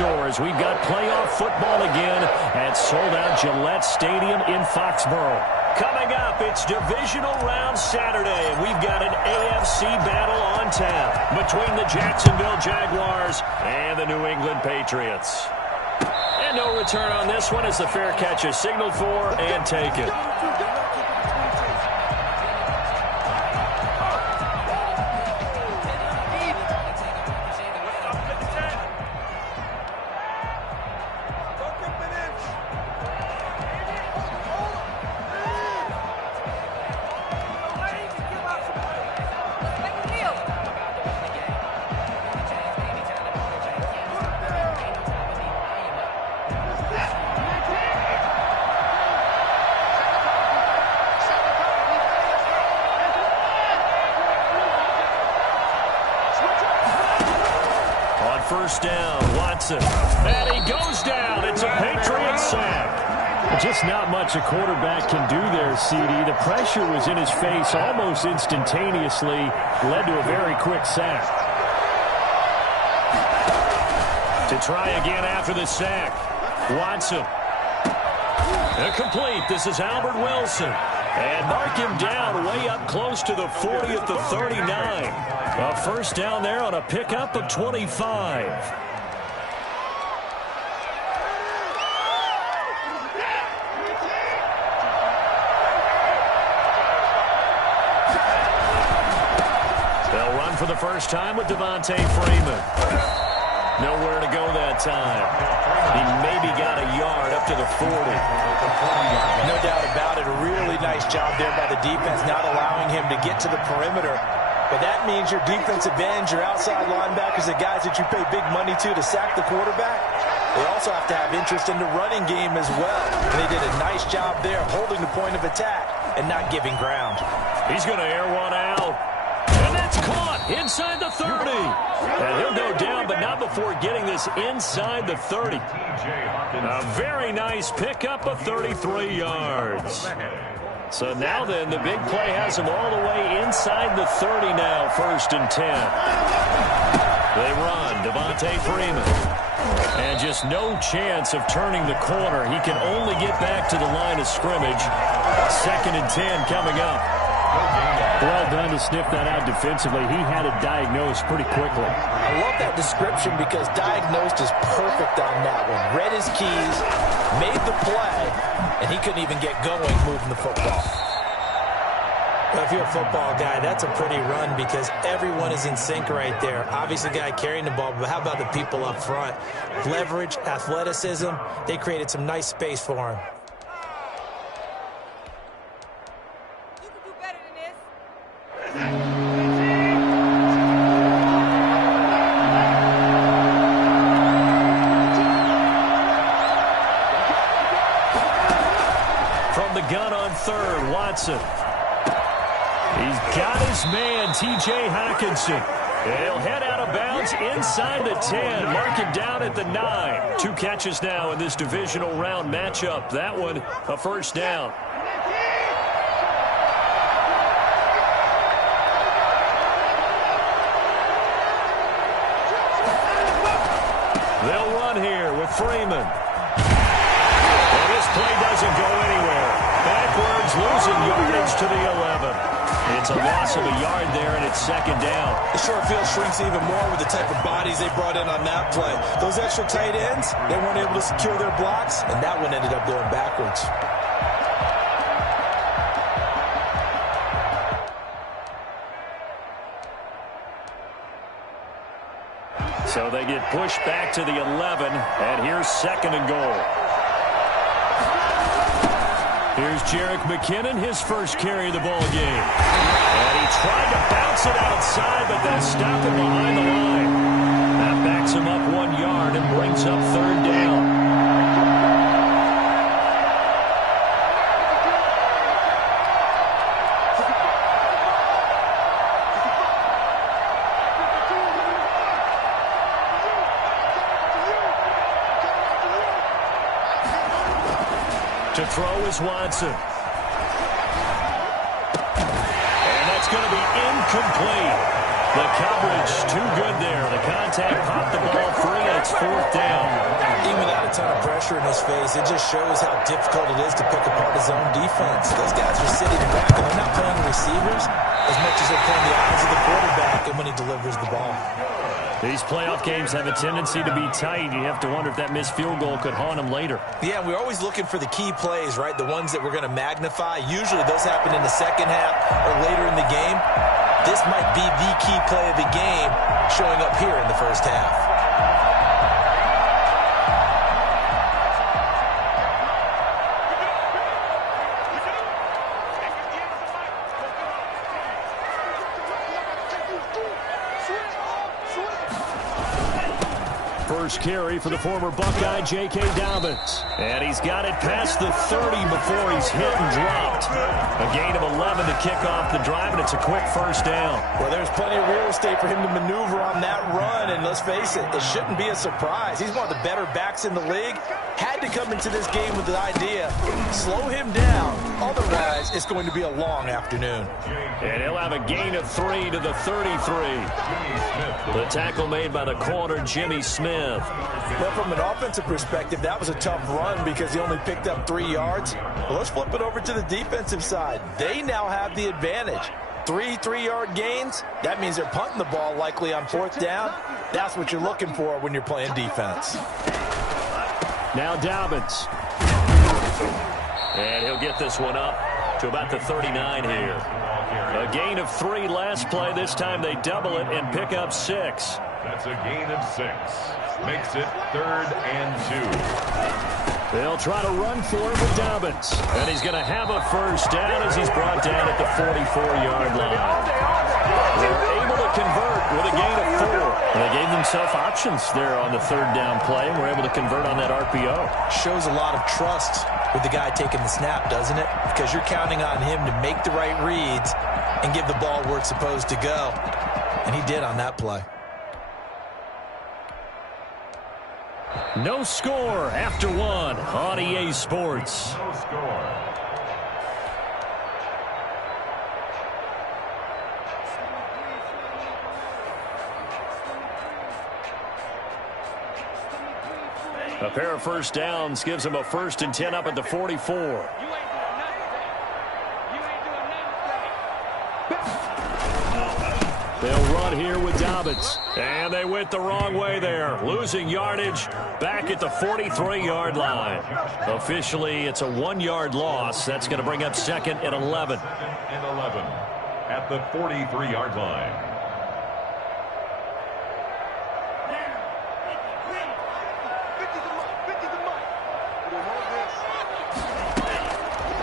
store as we've got playoff football again at sold-out Gillette Stadium in Foxborough. Coming up, it's Divisional Round Saturday, and we've got an AFC battle on tap between the Jacksonville Jaguars and the New England Patriots. And no return on this one as the fair catch is signaled for and taken. First down, Watson. And he goes down. It's a Patriot sack. Just not much a quarterback can do there, CD. The pressure was in his face almost instantaneously. Led to a very quick sack. To try again after the sack. Watson. Incomplete. This is Albert Wilson. And mark him down way up close to the 40 at the 39. A first down there on a pickup of 25. They'll run for the first time with Devontae Freeman. Nowhere to go that time. He maybe got a yard up to the 40. No doubt about it. A really nice job there by the defense, not allowing him to get to the perimeter. But that means your defensive ends, your outside linebackers, the guys that you pay big money to sack the quarterback, they also have to have interest in the running game as well. And they did a nice job there holding the point of attack and not giving ground. He's going to air one out. And that's caught inside the 30. And he'll go down, but not before getting this inside the 30. A very nice pickup of 33 yards. So now then, the big play has him all the way inside the 30 now, 1st and 10. They run, Devontae Freeman. And just no chance of turning the corner. He can only get back to the line of scrimmage. 2nd and 10 coming up. Well done to sniff that out defensively. He had it diagnosed pretty quickly. I love that description because diagnosed is perfect on that one. Read his keys, made the play, and he couldn't even get going moving the football. Well, if you're a football guy, that's a pretty run because everyone is in sync right there. Obviously, the guy carrying the ball, but how about the people up front? Leverage, athleticism, they created some nice space for him. From the gun on 3rd, Watson. He's got his man, T.J. Hockenson. He'll head out of bounds inside the 10. Mark him down at the 9. 2 catches now in this divisional round matchup. That one, a first down. They'll run here with Freeman. And this play doesn't go anywhere. Backwards, losing yardage to the 11. It's a loss of a yard there, and it's 2nd down. The short field shrinks even more with the type of bodies they brought in on that play. Those extra tight ends, they weren't able to secure their blocks, and that one ended up going backwards. So they get pushed back to the 11, and here's 2nd and goal. Here's Jerick McKinnon, his first carry of the ball game. And he tried to bounce it outside, but they'll stop him behind the line. That backs him up 1 yard and brings up 3rd down. To throw is Watson. And that's going to be incomplete. The coverage too good there. The contact popped the ball free, and it's 4th down. Even without a ton of pressure in his face, it just shows how difficult it is to pick apart his own defense. Those guys are sitting back, and they're not playing receivers as much as they're playing the eyes of the quarterback and when he delivers the ball. These playoff games have a tendency to be tight. You have to wonder if that missed field goal could haunt him later. Yeah, we're always looking for the key plays, right? The ones that we're going to magnify. Usually those happen in the second half or later in the game. This might be the key play of the game showing up here in the first half. First carry for the former Buckeye, J.K. Dobbins. And he's got it past the 30 before he's hit and dropped. A gain of 11 to kick off the drive, and it's a quick first down. Well, there's plenty of real estate for him to maneuver on that run, and let's face it, it shouldn't be a surprise. He's one of the better backs in the league. Had to come into this game with the idea, slow him down. Otherwise, it's going to be a long afternoon. And he'll have a gain of 3 to the 33. The tackle made by the corner, Jimmy Smith. Well, from an offensive perspective, that was a tough run because he only picked up 3 yards. Well, let's flip it over to the defensive side. They now have the advantage. 3 3-yard gains. That means they're punting the ball likely on 4th down. That's what you're looking for when you're playing defense. Now Dobbins. And he'll get this one up to about the 39 here. A gain of 3 last play. This time they double it and pick up 6. That's a gain of 6. Makes it 3rd and 2. They'll try to run for it with Dobbins. And he's going to have a first down as he's brought down at the 44-yard line. They're able to convert with a gain of 4. And they gave themselves options there on the 3rd down play, and were able to convert on that RPO. Shows a lot of trust with the guy taking the snap, doesn't it? Because you're counting on him to make the right reads and give the ball where it's supposed to go. And he did on that play. No score after 1 on EA Sports. No score. A pair of first downs gives them a 1st and 10 up at the 44. They'll run here with Dobbins. And they went the wrong way there. Losing yardage back at the 43-yard line. Officially, it's a 1-yard loss. That's going to bring up 2nd and 11. 2nd and 11 at the 43-yard line.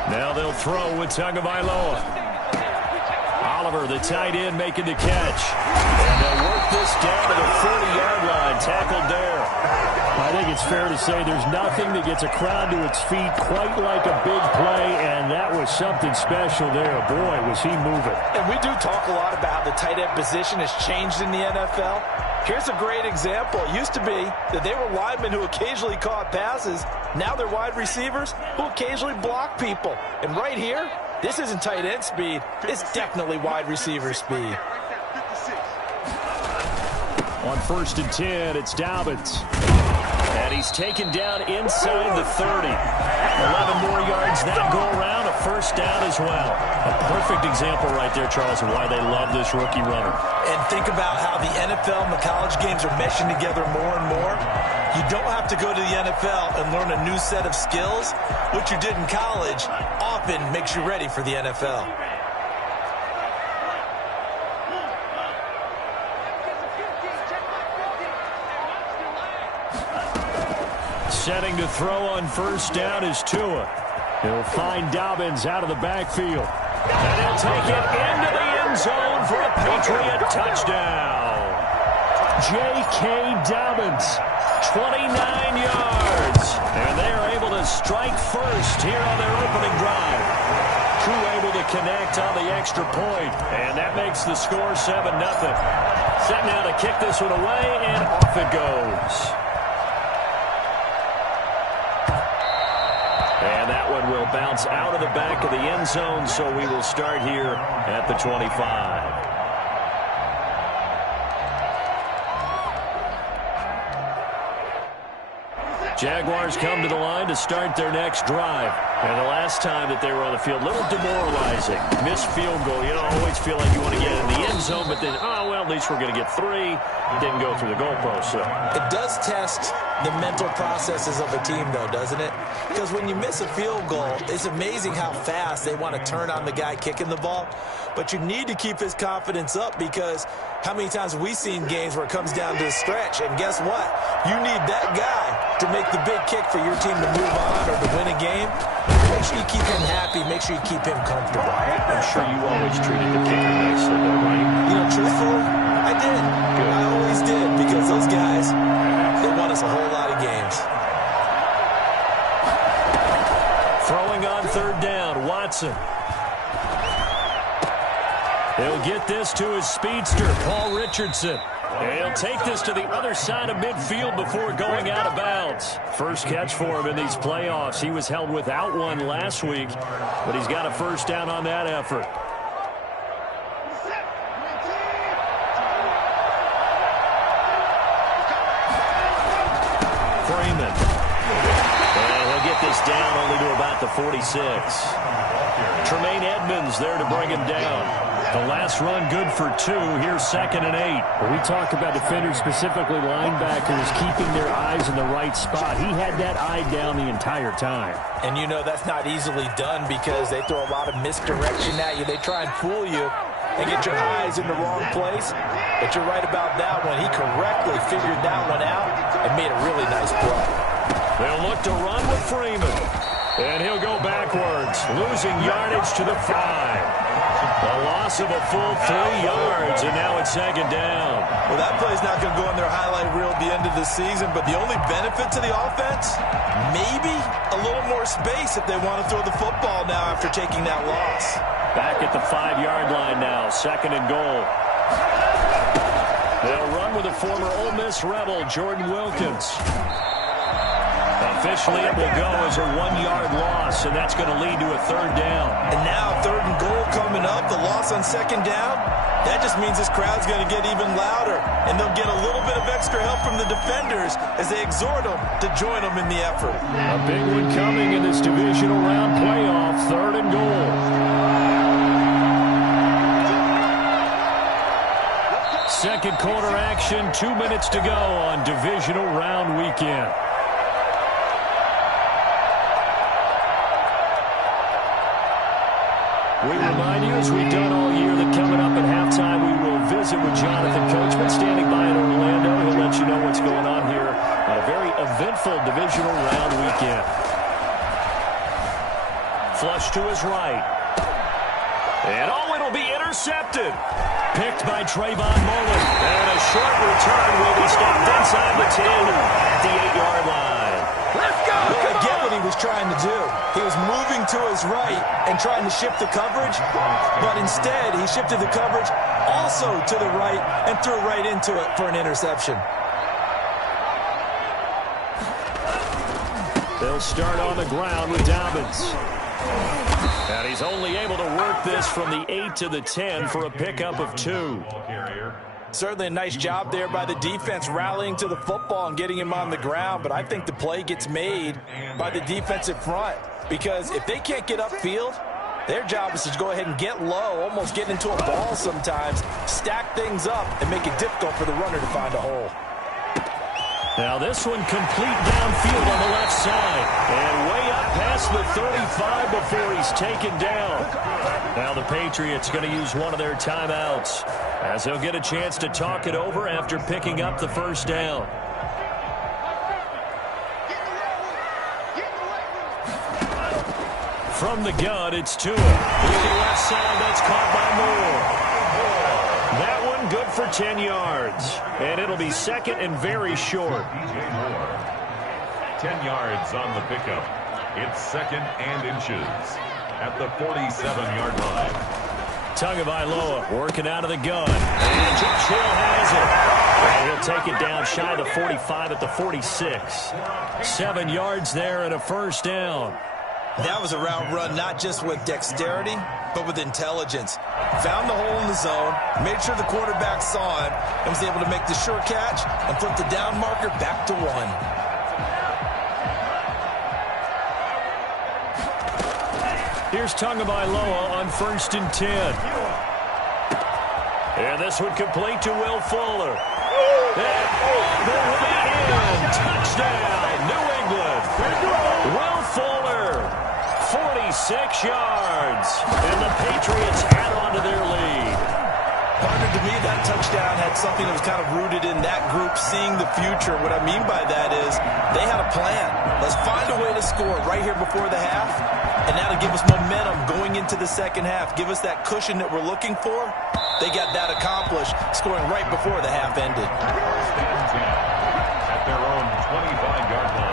Now they'll throw with Tagovailoa. Oliver, the tight end, making the catch. And they'll work this down to the 40-yard line. Tackled there. I think it's fair to say there's nothing that gets a crowd to its feet quite like a big play, and that was something special there. Boy, was he moving. And we do talk a lot about how the tight end position has changed in the NFL. Here's a great example. It used to be that they were linemen who occasionally caught passes. Now they're wide receivers who occasionally block people. And right here, this isn't tight end speed. It's definitely wide receiver speed. On 1st and 10, it's Dobbins. And he's taken down inside the 30. 11 more yards that go around, a first down as well. A perfect example right there, Charles, of why they love this rookie runner. And think about how the NFL and the college games are meshing together more and more. You don't have to go to the NFL and learn a new set of skills. What you did in college often makes you ready for the NFL. Setting to throw on 1st down is Tua. He'll find Dobbins out of the backfield. And he'll take it into the end zone for a Patriot touchdown. J.K. Dobbins, 29 yards. And they are able to strike first here on their opening drive. Crew able to connect on the extra point. And that makes the score 7-0. Set now to kick this one away, and off it goes. And that one will bounce out of the back of the end zone, so we will start here at the 25. Jaguars come to the line to start their next drive. And the last time that they were on the field, a little demoralizing. Missed field goal. You always feel like you want to get in the end zone, but then, oh, well, at least we're going to get 3. Didn't go through the goalpost. So it does test the mental processes of a team, though, doesn't it? Because when you miss a field goal, it's amazing how fast they want to turn on the guy kicking the ball. But you need to keep his confidence up, because how many times have we seen games where it comes down to a stretch? And guess what? You need that guy to make the big kick for your team to move on or to win a game. Make sure you keep him happy. Make sure you keep him comfortable. I'm sure you always treated the kicker nicely, though, right? You know, truthfully, I did. Good. I always did, because those guys, they won us a whole lot of games. Throwing on third down, Watson. He'll get this to his speedster, Paul Richardson. And he'll take this to the other side of midfield before going out of bounds. First catch for him in these playoffs. He was held without one last week, but he's got a first down on that effort. Freeman. And he'll get this down only to about the 46. Tremaine Edmonds there to bring him down. The last run good for 2. Here's 2nd and 8. When we talk about defenders, specifically linebackers, keeping their eyes in the right spot. He had that eye down the entire time. And you know that's not easily done, because they throw a lot of misdirection at you. They try and fool you and get your eyes in the wrong place. But you're right about that one. He correctly figured that one out and made a really nice play. They'll look to run with Freeman. And he'll go backwards, losing yardage to the 5. A loss of a full 3 yards, and now it's 2nd down. Well, that play's not going to go in their highlight reel at the end of the season, but the only benefit to the offense, maybe a little more space if they want to throw the football now after taking that loss. Back at the 5-yard line now, 2nd and goal. They'll run with a former Ole Miss Rebel, Jordan Wilkins. Officially, it will go as a 1-yard loss, and that's going to lead to a 3rd down. And now 3rd and goal coming up, the loss on 2nd down. That just means this crowd's going to get even louder, and they'll get a little bit of extra help from the defenders as they exhort them to join them in the effort. A big one coming in this divisional round playoff, 3rd and goal. Second quarter action, 2 minutes to go on divisional round weekend. We remind you, as we've done all year, that coming up at halftime, we will visit with Jonathan Coachman, standing by in Orlando. He'll let you know what's going on here on a very eventful divisional round weekend. Flush to his right. And it'll be intercepted. Picked by Trayvon Mullen. And a short return will be stopped inside the 10 at the 8-yard line. Let's go! Well, I get what he was trying to do. He was moving to his right and trying to shift the coverage, but instead he shifted the coverage also to the right and threw right into it for an interception. They'll start on the ground with Dobbins. And he's only able to work this from the 8 to the 10 for a pickup of 2. Certainly a nice job there by the defense, rallying to the football and getting him on the ground. But I think the play gets made by the defensive front, because if they can't get upfield, their job is to go ahead and get low, almost get into a ball sometimes, stack things up, and make it difficult for the runner to find a hole. Now this one complete downfield on the left side. And way up past the 35 before he's taken down. Now the Patriots going to use one of their timeouts, as they'll get a chance to talk it over after picking up the first down. From the gun, it's Tua. To the left side, that's caught by Moore. That one good for 10 yards. And it'll be 2nd and very short. 10 yards on the pickup. It's 2nd and inches at the 47-yard line. Tagovailoa working out of the gun. And Josh Hill has it. And he'll take it down shy of the 45 at the 46. 7 yards there and a first down. That was a route run not just with dexterity, but with intelligence. Found the hole in the zone, made sure the quarterback saw him, and was able to make the sure catch and flip the down marker back to 1. Here's Tagovailoa on 1st and 10. And this one complete to Will Fuller. And over the end. Touchdown, New England. Will Fuller, 46 yards. And the Patriots add on to their lead. Partner, to me, that touchdown had something that was kind of rooted in that group seeing the future. What I mean by that is they had a plan. Let's find a way to score right here before the half, and that'll give us momentum going into the second half. Give us that cushion that we're looking for. They got that accomplished, scoring right before the half ended. First and 10 at their own 25-yard line.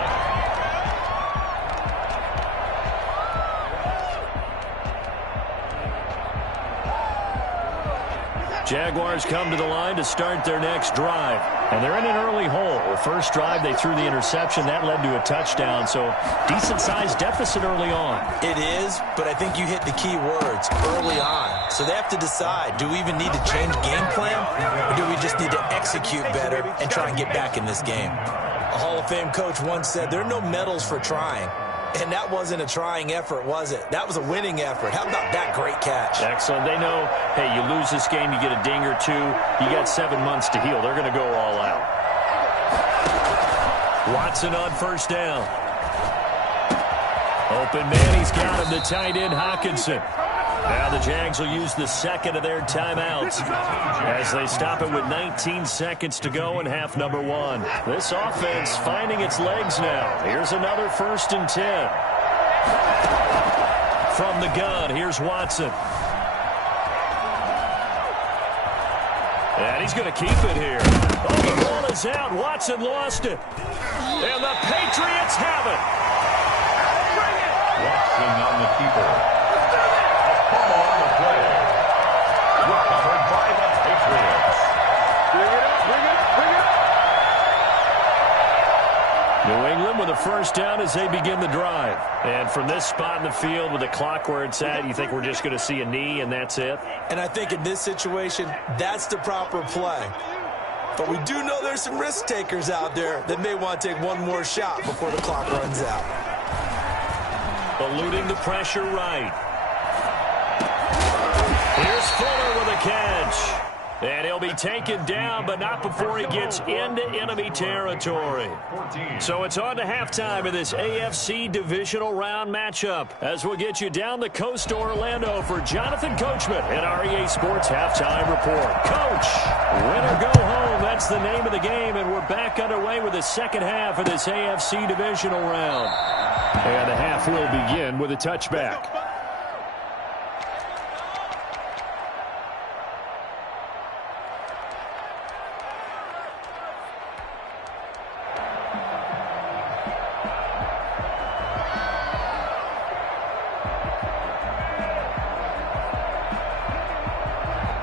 Jaguars come to the line to start their next drive. And they're in an early hole. The first drive, they threw the interception. That led to a touchdown. So decent-sized deficit early on. It is, but I think you hit the key words, early on. So they have to decide, do we even need to change game plan? Or do we just need to execute better and try and get back in this game? A Hall of Fame coach once said, there are no medals for trying. And that wasn't a trying effort, was it? That was a winning effort. How about that great catch? Excellent. They know, hey, you lose this game, you get a ding or two. You got 7 months to heal. They're going to go all out. Watson on 1st down. Open man, he's got him, the tight end, Hockenson. Now the Jags will use the second of their timeouts as they stop it with 19 seconds to go in half number 1. This offense finding its legs now. Here's another 1st and 10. From the gun, here's Watson. And he's going to keep it here. Oh, the ball is out. Watson lost it. And the Patriots have it. Watson on the keeper. Fumble on the play. Recovered by the Patriots. Bring it up, bring it up, bring it up. New England with a 1st down as they begin the drive. And from this spot in the field with the clock where it's at, you think we're just going to see a knee and that's it? And I think in this situation, that's the proper play. But we do know there's some risk takers out there that may want to take one more shot before the clock runs out. Eluding the pressure right. Here's Fuller with a catch. And he'll be taken down, but not before he gets into enemy territory. So it's on to halftime of this AFC divisional round matchup as we'll get you down the coast to Orlando for Jonathan Coachman and our EA Sports Halftime Report. Coach, win or go home, that's the name of the game, and we're back underway with the second half of this AFC divisional round. And the half will begin with a touchback.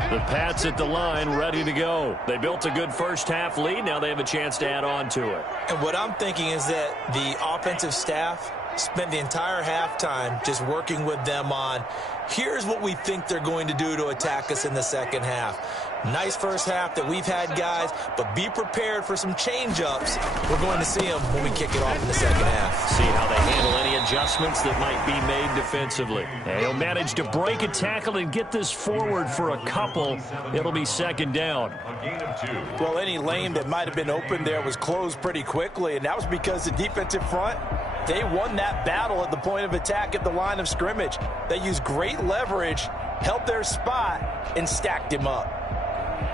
The Pats at the line, ready to go. They built a good first half lead. Now they have a chance to add on to it. And what I'm thinking is that the offensive staff spent the entire halftime just working with them on, here's what we think they're going to do to attack us in the second half. Nice first half that we've had, guys, but be prepared for some change-ups. We're going to see them when we kick it off in the second half. See how they handle any adjustments that might be made defensively. And he'll manage to break a tackle and get this forward for a couple. It'll be 2nd down. A gain of 2. Well, any lane that might have been open there was closed pretty quickly, and that was because the defensive front, they won that battle at the point of attack at the line of scrimmage. They used great leverage, held their spot, and stacked him up.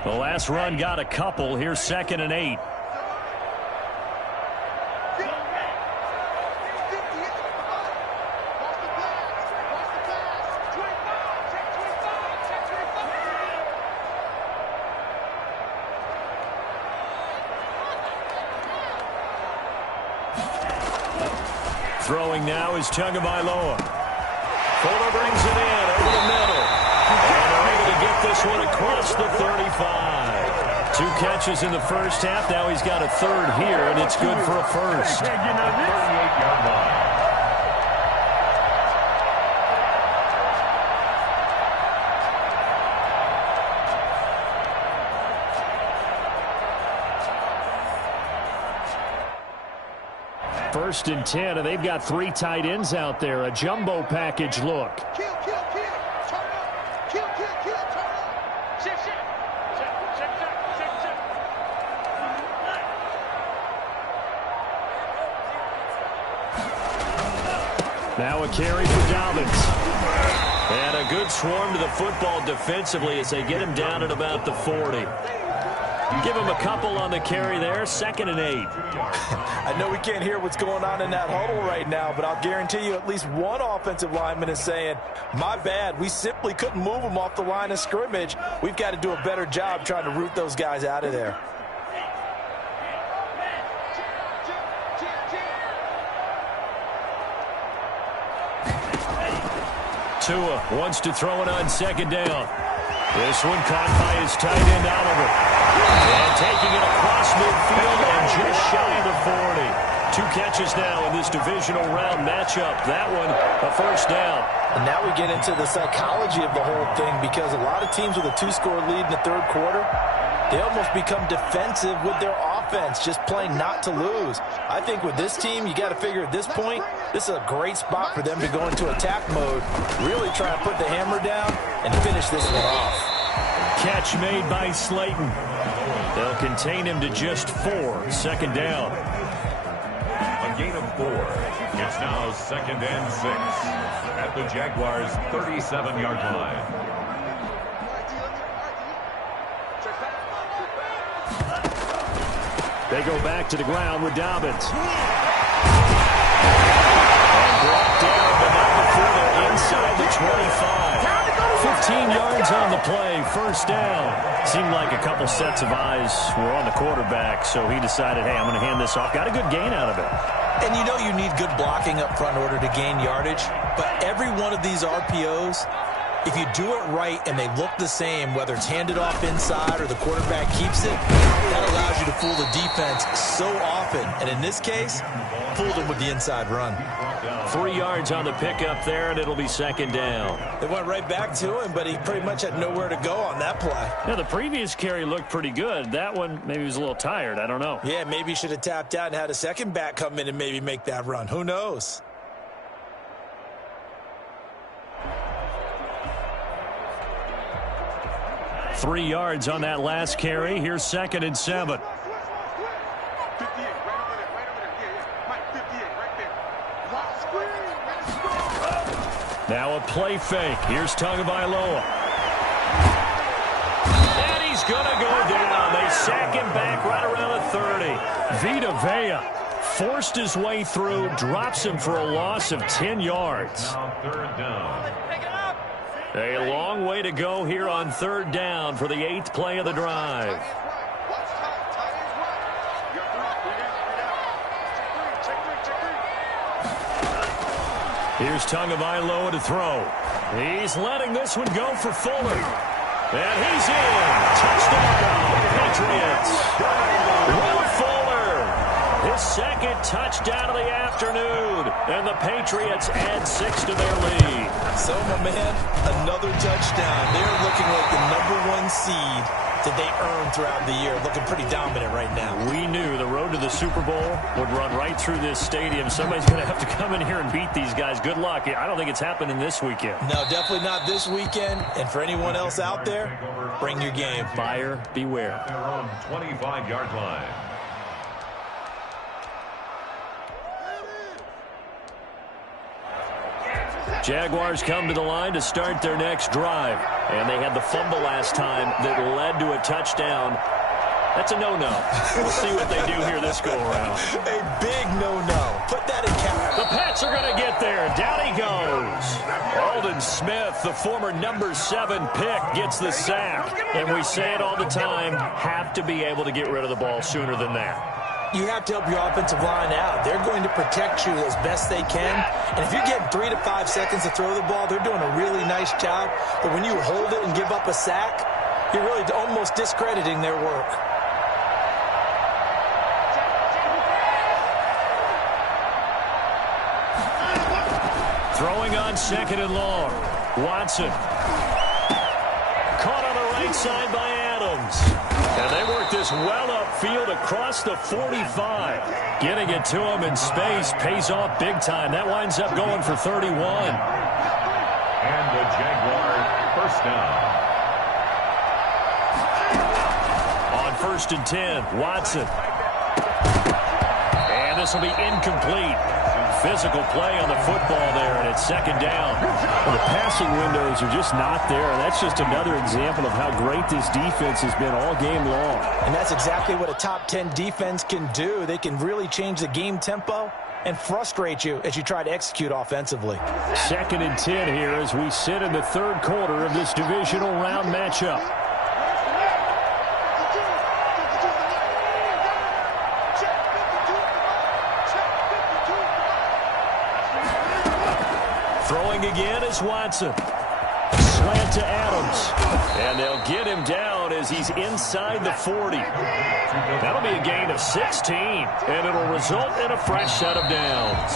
The last run got a couple. Here's 2nd and 8. Throwing now is Tagovailoa. Fuller brings it in over the middle. And they're able to get this one across the 35. 2 catches in the first half. Now he's got a 3rd here, and it's good for a first. 38-yard line. First and 10, and they've got 3 tight ends out there. A jumbo package look. Now a carry for Dobbins. And a good swarm to the football defensively as they get him down at about the 40. Give him a couple on the carry there. 2nd and 8. I know we can't hear what's going on in that huddle right now, but I'll guarantee you at least one offensive lineman is saying, my bad, we simply couldn't move them off the line of scrimmage. We've got to do a better job trying to root those guys out of there. Tua wants to throw it on 2nd down. This one caught by his tight end, Oliver. And taking it across midfield and just shy of the 40. 2 catches now in this divisional round matchup. That one, a first down. And now we get into the psychology of the whole thing, because a lot of teams with a 2-score lead in the 3rd quarter, they almost become defensive with their offense, just playing not to lose. I think with this team, you got to figure at this point, this is a great spot for them to go into attack mode, really try to put the hammer down and finish this one off. Catch made by Slayton. They'll contain him to just 4. 2nd down. A gain of 4. It's now 2nd and 6 at the Jaguars' 37-yard line. They go back to the ground with Dobbins. And brought down, but not before they're inside the 25. 15 yards on the play, first down. Seemed like a couple sets of eyes were on the quarterback, so he decided, hey, I'm going to hand this off. Got a good gain out of it. And you know you need good blocking up front in order to gain yardage, but every one of these RPOs, if you do it right and they look the same, whether it's handed off inside or the quarterback keeps it, that allows you to fool the defense so often. And in this case, fooled them with the inside run. 3 yards on the pickup there, and it'll be 2nd down. They went right back to him, but he pretty much had nowhere to go on that play. Yeah, the previous carry looked pretty good. That one, maybe he was a little tired. I don't know. Yeah, maybe he should have tapped out and had a second back come in and maybe make that run. Who knows? Three yards on that last carry. Here's 2nd and 7. Now a play fake. Here's Tagovailoa. And he's going to go down. They sack him back right around the 30. Vita Vea forced his way through, drops him for a loss of 10 yards. Now 3rd down. A long way to go here on 3rd down for the 8th play of the drive. Here's Tagovailoa to throw. He's letting this one go for Fuller. And he's in. Touchdown, Patriots. Will Fuller, his 2nd touchdown of the afternoon. And the Patriots add 6 to their lead. So, my man, another touchdown. They're looking like the #1 seed that they earned throughout the year. Looking pretty dominant right now. We knew the road to the Super Bowl would run right through this stadium. Somebody's going to have to come in here and beat these guys. Good luck. I don't think it's happening this weekend. No, definitely not this weekend. And for anyone else out there, bring your game. Buyer beware. Their own 25-yard line. Jaguars come to the line to start their next drive. And they had the fumble last time that led to a touchdown. That's a no-no. We'll see what they do here this go-around. A big no-no. Put that in count. The Pats are going to get there. Down he goes. Aldon Smith, the former #7 pick, gets the sack. And we say it all the time, have to be able to get rid of the ball sooner than that. You have to help your offensive line out. They're going to protect you as best they can. And if you're getting 3 to 5 seconds to throw the ball, they're doing a really nice job. But when you hold it and give up a sack, you're really almost discrediting their work. Throwing on 2nd and long. Watson. Caught on the right side by Adams. And they work this well upfield across the 45. Getting it to him in space pays off big time. That winds up going for 31. And the Jaguars first down. On 1st and 10, Watson. And this will be incomplete. Physical play on the football there, and it's 2nd down. Well, the passing windows are just not there. That's just another example of how great this defense has been all game long. And that's exactly what a top 10 defense can do. They can really change the game tempo and frustrate you as you try to execute offensively. 2nd and 10 here as we sit in the 3rd quarter of this divisional round matchup. Throwing again is Watson. Slant to Adams. And they'll get him down as he's inside the 40. That'll be a gain of 16. And it'll result in a fresh set of downs.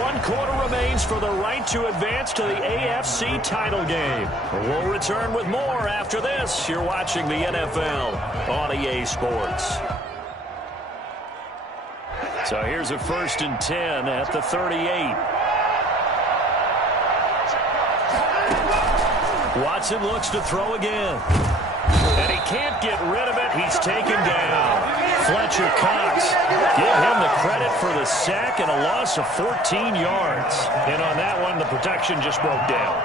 1 quarter remains for the right to advance to the AFC title game. We'll return with more after this. You're watching the NFL on EA Sports. So here's a 1st and 10 at the 38. Watson looks to throw again. And he can't get rid of it. He's taken down. Fletcher Cox. Give him the credit for the sack and a loss of 14 yards. And on that one, the protection just broke down.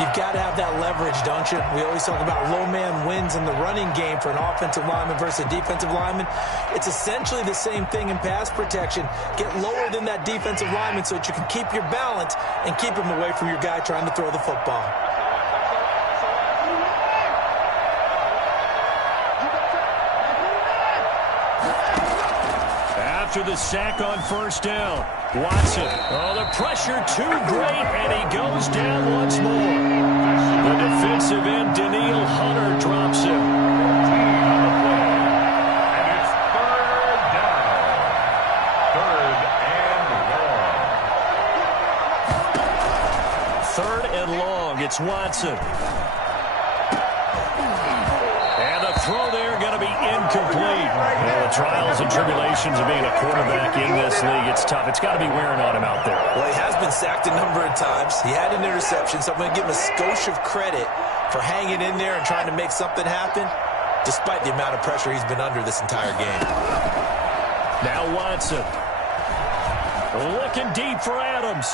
You've got to have that leverage, don't you? We always talk about low man wins in the running game for an offensive lineman versus a defensive lineman. It's essentially the same thing in pass protection. Get lower than that defensive lineman so that you can keep your balance and keep him away from your guy trying to throw the football. After the sack on 1st down, Watson. Oh, the pressure too great, and he goes down once more. The defensive end, Daniil Hunter, drops him. And it's 3rd down. 3rd and long. 3rd and long, it's Watson. And the throw there going to be incomplete. Well, the trials and tribulations of being a quarterback in this league, it's tough. It's got to be wearing on him out there. Well, he has been sacked a number of times. He had an interception, so I'm going to give him a skosh of credit for hanging in there and trying to make something happen, despite the amount of pressure he's been under this entire game. Now Watson. Looking deep for Adams.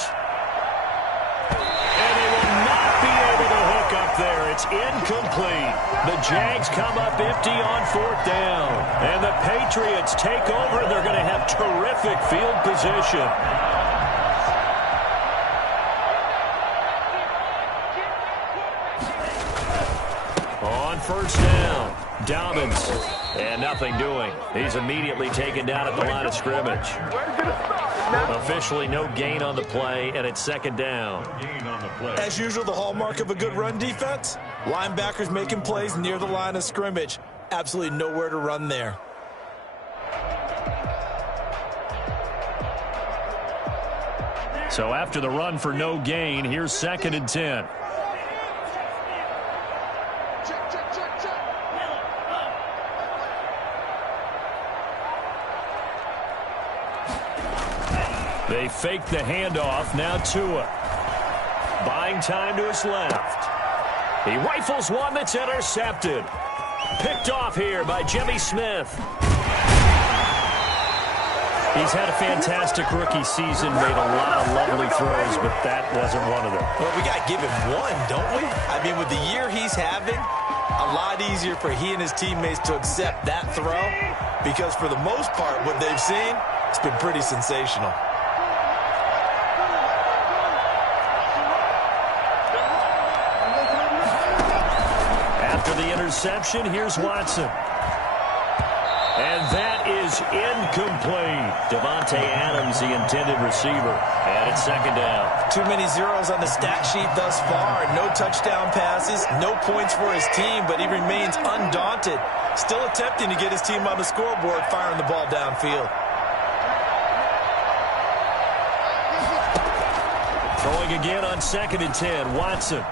And they will not be able to hook up there. It's incomplete. The Jags come up empty on 4th down. And the Patriots take over. They're going to have terrific field position. On 1st down, Dobbins. And nothing doing. He's immediately taken down at the line of scrimmage. Officially no gain on the play, and it's 2nd down. As usual, the hallmark of a good run defense, linebackers making plays near the line of scrimmage. Absolutely nowhere to run there. So after the run for no gain, here's 2nd and 10. They fake the handoff. Now Tua. Buying time to his left. He rifles one that's intercepted. Picked off here by Jimmy Smith. He's had a fantastic rookie season, made a lot of lovely throws, but that wasn't one of them. Well, we got to give him one, don't we? I mean, with the year he's having, a lot easier for he and his teammates to accept that throw because for the most part, what they've seen, it's been pretty sensational. After the interception, here's Watson. And that is incomplete. Devontae Adams, the intended receiver. And it's 2nd down. Too many zeros on the stat sheet thus far. No touchdown passes, no points for his team, but he remains undaunted. Still attempting to get his team on the scoreboard, firing the ball downfield. Throwing again on 2nd and 10. Watson.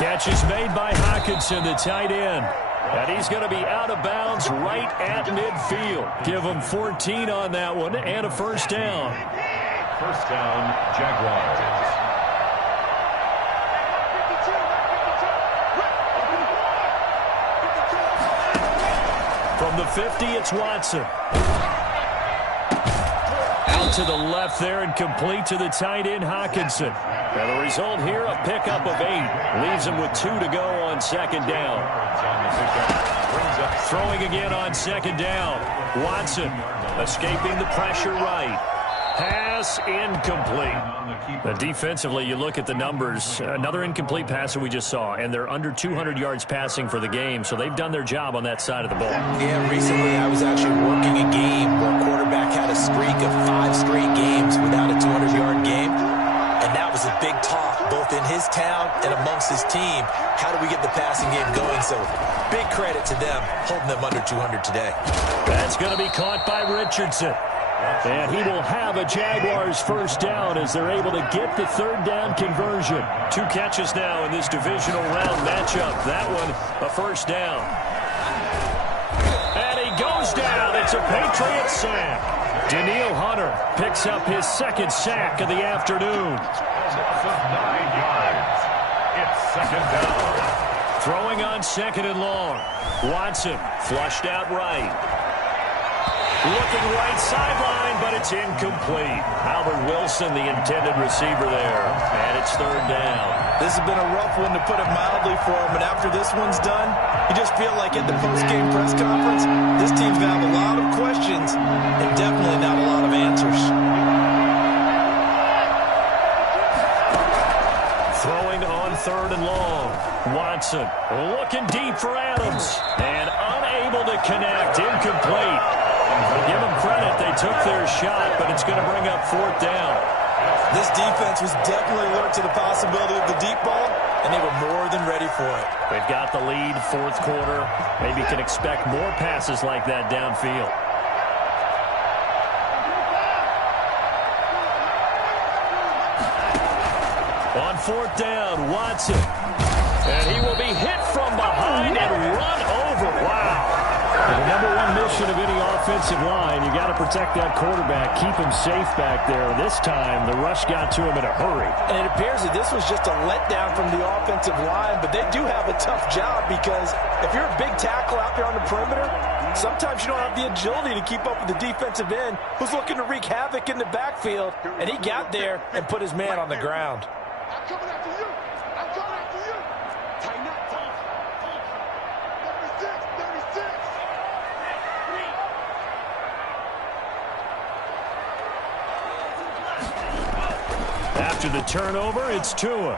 Catch is made by Hawkinson, the tight end. And he's going to be out of bounds right at midfield. Give him 14 on that one and a first down. First down, Jaguars. From the 50, it's Watson. Out to the left there and complete to the tight end, Hockenson. And the result here, a pickup of 8. Leaves him with 2 to go on second down. Throwing again on second down. Watson escaping the pressure right. Pass incomplete. Defensively, you look at the numbers. Another incomplete pass that we just saw, and they're under 200 yards passing for the game, so they've done their job on that side of the ball. Yeah, recently I was actually working a game where a quarterback had a streak of 5 straight games without a 200-yard game, and that was a big talk, both in his town and amongst his team. How do we get the passing game going? So big credit to them, holding them under 200 today. That's going to be caught by Richardson. And he will have a Jaguars first down as they're able to get the third down conversion. 2 catches now in this divisional round matchup. That one, a first down. And he goes down. It's a Patriots sack. Danielle Hunter picks up his second sack of the afternoon. 9 yards. It's second down. Throwing on second and long. Watson flushed out right. Looking right sideline, but it's incomplete. Albert Wilson, the intended receiver there. And it's third down. This has been a rough one, to put it mildly, for him. But after this one's done, you just feel like at the post-game press conference, this team's going to have a lot of questions and definitely not a lot of answers. Throwing on third and long. Watson looking deep for Adams. And unable to connect. Incomplete. Give them credit. They took their shot, but it's going to bring up fourth down. This defense was definitely alert to the possibility of the deep ball, and they were more than ready for it. They've got the lead, fourth quarter. Maybe can expect more passes like that downfield. On fourth down, Watson. And he will be hit from behind and run over. Wow. The number one mission of any offensive line, you got to protect that quarterback, keep him safe back there. This time, the rush got to him in a hurry. And it appears that this was just a letdown from the offensive line, but they do have a tough job because if you're a big tackle out there on the perimeter, sometimes you don't have the agility to keep up with the defensive end who's looking to wreak havoc in the backfield, and he got there and put his man on the ground. I'm coming after you. I'm coming after you. Tighten up. 36. After the turnover, it's Tua.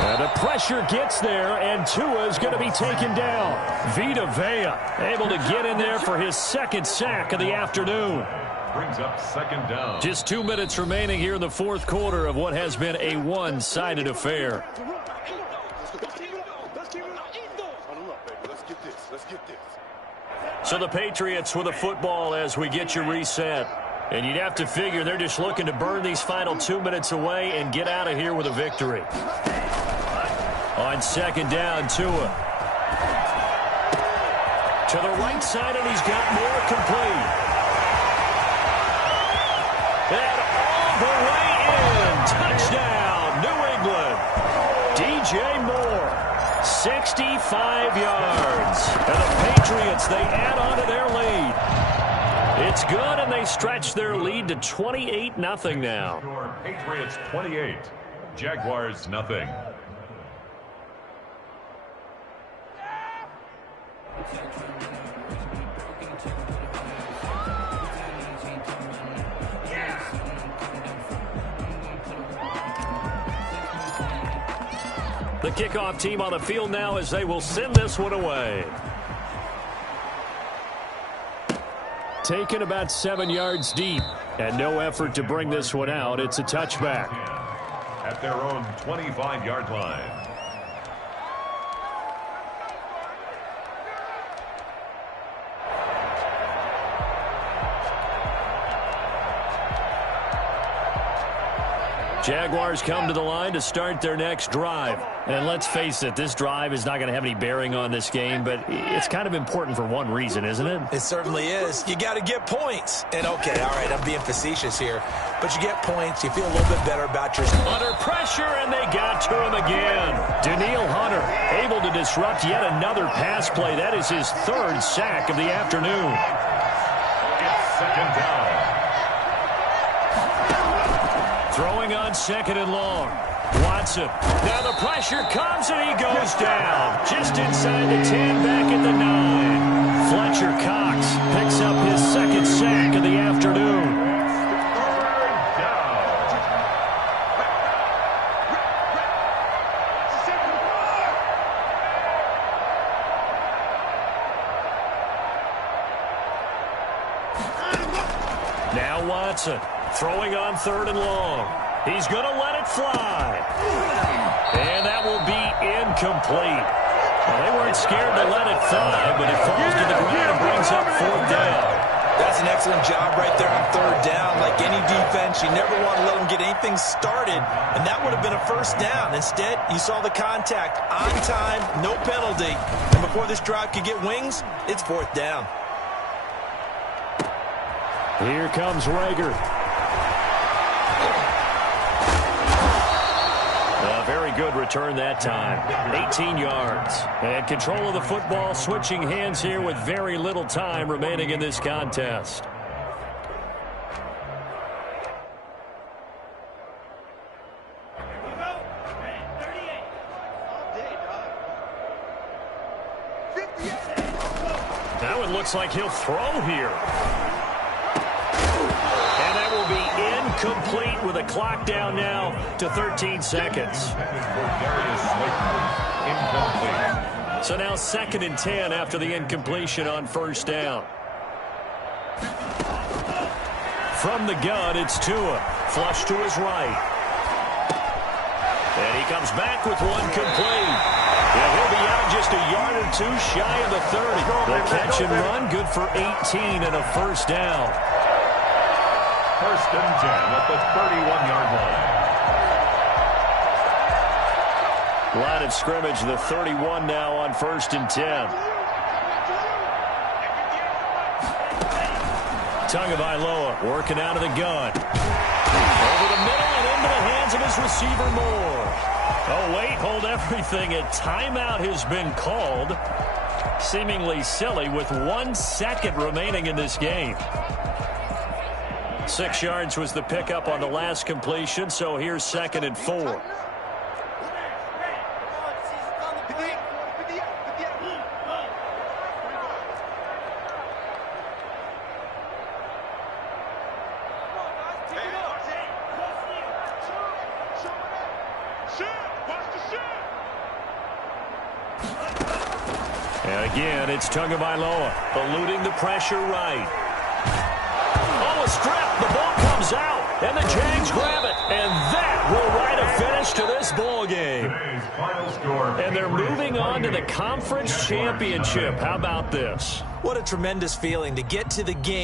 And the pressure gets there, and Tua is going to be taken down. Vita Vea able to get in there for his second sack of the afternoon. Brings up second down. Just 2 minutes remaining here in the fourth quarter of what has been a one-sided affair. So the Patriots with a football as we get you reset. And you'd have to figure they're just looking to burn these final 2 minutes away and get out of here with a victory. On second down, Tua. To the right side, and he's got more complete. And all the way in. Touchdown, New England. DJ Moore, 65 yards. And the Patriots, they add on to their lead. It's good, and they stretch their lead to 28-0 now. Patriots 28, Jaguars nothing. The kickoff team on the field now as they will send this one away. Taken about 7 yards deep, and no effort to bring this one out. It's a touchback. At their own 25-yard line. Jaguars come to the line to start their next drive. And let's face it, this drive is not going to have any bearing on this game, but it's kind of important for one reason, isn't it? It certainly is. You got to get points. And, okay, all right, I'm being facetious here, but you get points, you feel a little bit better about your... Under pressure, and they got to him again. Danielle Hunter able to disrupt yet another pass play. That is his third sack of the afternoon. It's second down. Throwing on second and long. Watson. Now the pressure comes, and he goes down. Just inside the 10, back at the 9. Fletcher Cox picks up his second sack of the afternoon. Third down. Now Watson throwing on third and long. He's going to let it fly. And that will be incomplete. Well, they weren't scared to let it fly, but it falls to the ground and brings up fourth down. That's an excellent job right there on third down. Like any defense, you never want to let them get anything started, and that would have been a first down. Instead, you saw the contact on time, no penalty. And before this drive could get wings, it's fourth down. Here comes Rager. A very good return that time. 18 yards. And control of the football switching hands here with very little time remaining in this contest. That one looks like he'll throw here. Complete with a clock down now to 13 seconds. So now 2nd and 10 after the incompletion on first down. From the gun, it's Tua. Flush to his right. And he comes back with one complete. Yeah, he'll be out just a yard or two shy of the 30. The catch and run, good for 18 and a first down. First and 10 at the 31-yard line. Line of scrimmage, the 31 now on first and 10. Tagovailoa working out of the gun. Over the middle and into the hands of his receiver Moore. Oh, wait, hold everything. A timeout has been called. Seemingly silly with 1 second remaining in this game. 6 yards was the pickup on the last completion, so here's 2nd and 4. And again, it's Tagovailoa eluding the pressure right. A strip, the ball comes out, and the Jags grab it, and that will write a finish to this ball game. And they're moving on to the conference championship. How about this? What a tremendous feeling to get to the game.